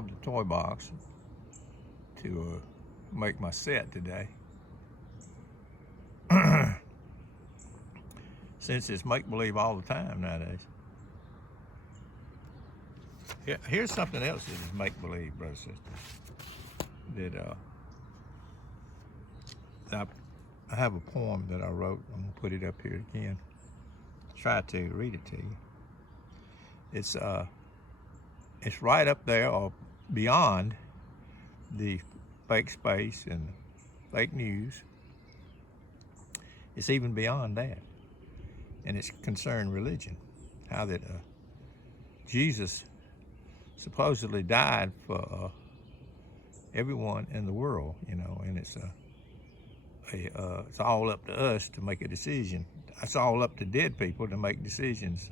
robbed the toy box to make my set today. Since it's make-believe all the time nowadays. Here's something else that is make-believe, brothers and sisters. That I have a poem that I wrote. I'm gonna put it up here again. Try to read it to you. It's right up there or beyond the fake space and fake news. It's even beyond that. And it's concerned religion. How that Jesus supposedly died for everyone in the world, you know, and it's all up to us to make a decision. It's all up to dead people to make decisions.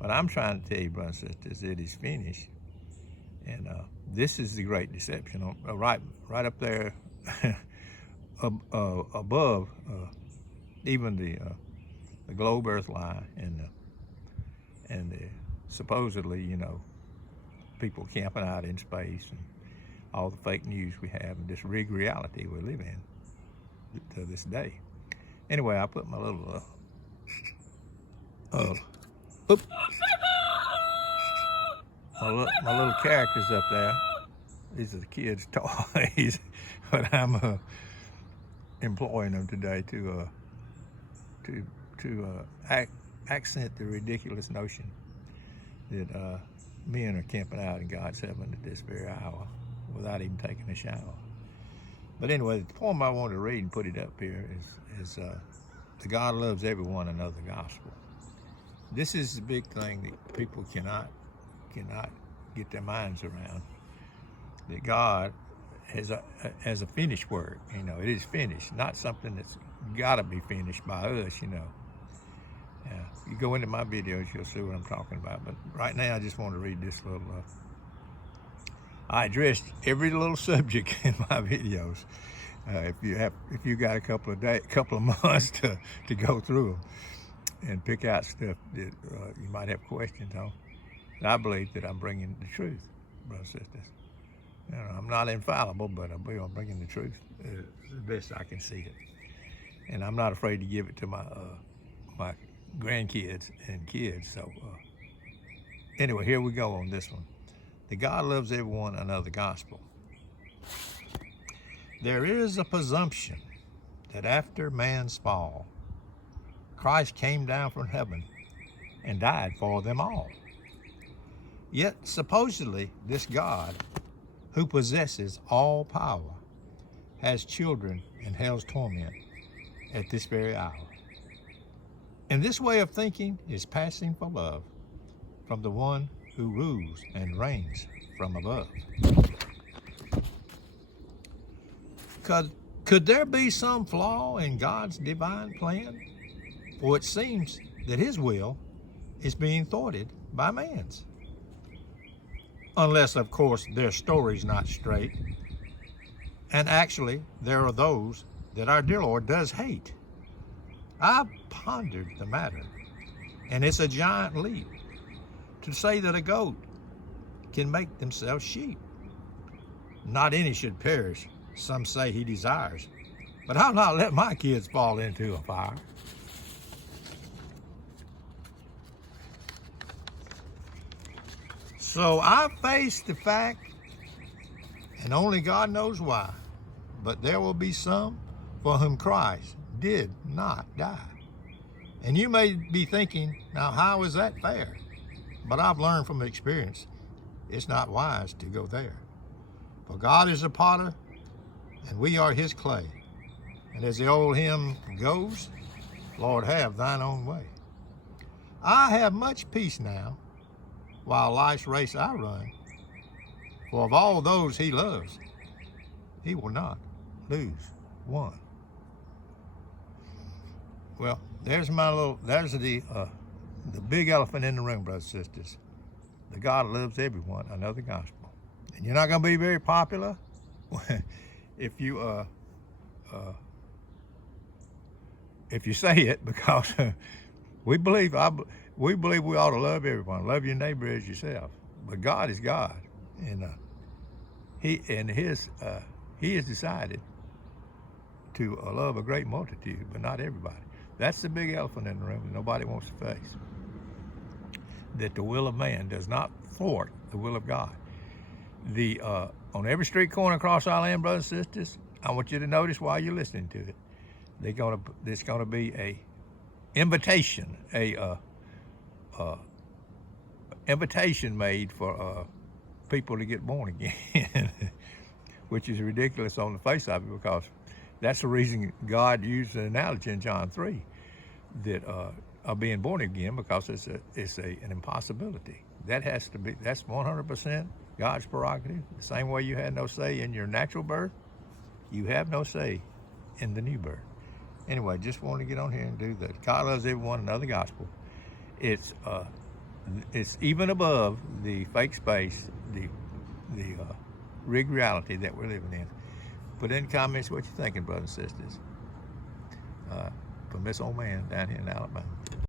But I'm trying to tell you, brothers and sisters, it is finished. And this is the great deception, right up there above even the globe Earth lie and the supposedly, you know, people camping out in space and all the fake news we have and this rigged reality we live in to this day. Anyway, I put my little my little characters up there. These are the kids' toys, but I'm employing them today to accent the ridiculous notion that men are camping out in God's heaven at this very hour without even taking a shower. But anyway, the poem I want to read and put it up here is the God loves everyone, another gospel. This is the big thing that people cannot get their minds around. That God has a finished work. You know, it is finished, not something that's got to be finished by us. You know, you go into my videos, you'll see what I'm talking about. But right now, I just want to read this little. I addressed every little subject in my videos. If you got a couple of months to go through them and pick out stuff that you might have questions on, and I believe that I'm bringing the truth, brothers and sisters. You know, I'm not infallible, but I'm bringing the truth the best I can see it, and I'm not afraid to give it to my grandkids and kids. So anyway, here we go on this one. The God loves everyone, another gospel. There is a presumption that after man's fall, Christ came down from heaven and died for them all. Yet supposedly this God, who possesses all power, has children in hell's torment at this very hour. And this way of thinking is passing for love from the one who rules and reigns from above. Could there be some flaw in God's divine plan? For it seems that his will is being thwarted by man's. Unless, of course, their story's not straight. And actually, there are those that our dear Lord does hate. I've pondered the matter, and it's a giant leap to say that a goat can make themselves sheep. Not any should perish, some say he desires, but I'll not let my kids fall into a fire. So I face the fact, and only God knows why, but there will be some for whom Christ did not die. And you may be thinking, now how is that fair? But I've learned from experience, it's not wise to go there. For God is a potter, and we are his clay. And as the old hymn goes, Lord, have thine own way. I have much peace now, while life's race I run. For of all those he loves, he will not lose one. Well, there's the big elephant in the room, brothers and sisters. The God loves everyone, another gospel. And you're not going to be very popular if you say it, because we believe we ought to love everyone. Love your neighbor as yourself. But God is God, And he has decided to love a great multitude, but not everybody. That's the big elephant in the room that nobody wants to face. That the will of man does not thwart the will of God. On every street corner across our land, brothers and sisters, I want you to notice while you're listening to it, there's gonna be a invitation, invitation made for people to get born again, which is ridiculous on the face of it, because that's the reason God used an analogy in John 3 that of being born again, because it's an impossibility. That's 100% God's prerogative. The same way you had no say in your natural birth, you have no say in the new birth. Anyway, just wanted to get on here and do that. God loves everyone, another gospel. It's even above the fake space, the rigged reality that we're living in. Put in the comments what you're thinking, brothers and sisters. From this old man down here in Alabama.